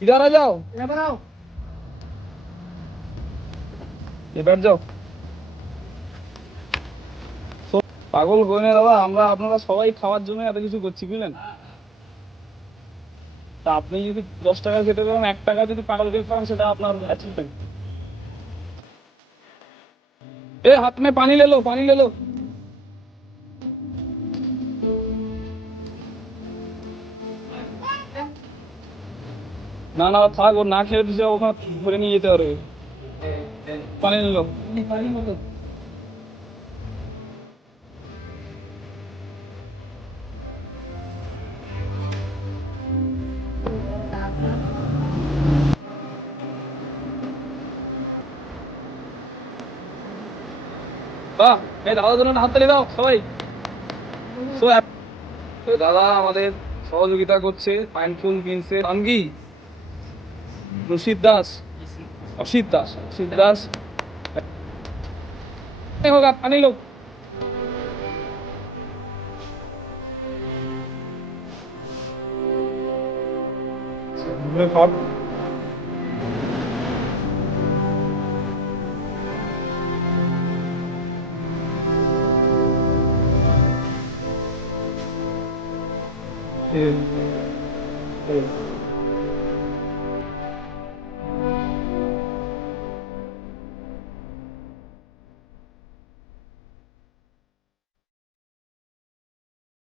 इधर आ जाओ, ये बैठ जाओ। পাগল কোনে দাদা, আমরা আপনারা সবাই খাওয়ার জন্য এত কিছু করছি বুঝলেন। তা আপনি যদি 10 টাকা খেতে পারেন, 1 টাকা যদি পাগল খেতে পারেন, সেটা আপনার অ্যাচিভমেন্ট। ए हाथ में पानी ले लो, पानी ले लो। না না থাক, ও না খেয়ে দিছে, ওখানে ধরে নিয়ে যেতে পারবে। পানি নিল। বাহ, এই দাদার জন্য একটা হাততালি দাও সবাই। তো তো দাদা আমাদের সহযোগিতা করছে, পাইনফুল কিনছে। নাম কি? রশিদ দাস, অসিত দাস, অসিত দাস। হোক পানি লো। খাওয়া